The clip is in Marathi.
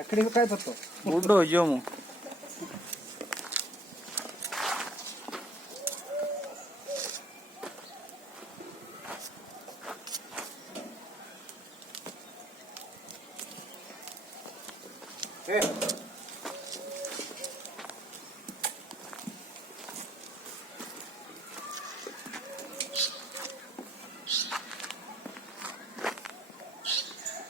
लकड़ी को काय पत्तो बूढ़ो जो मु ए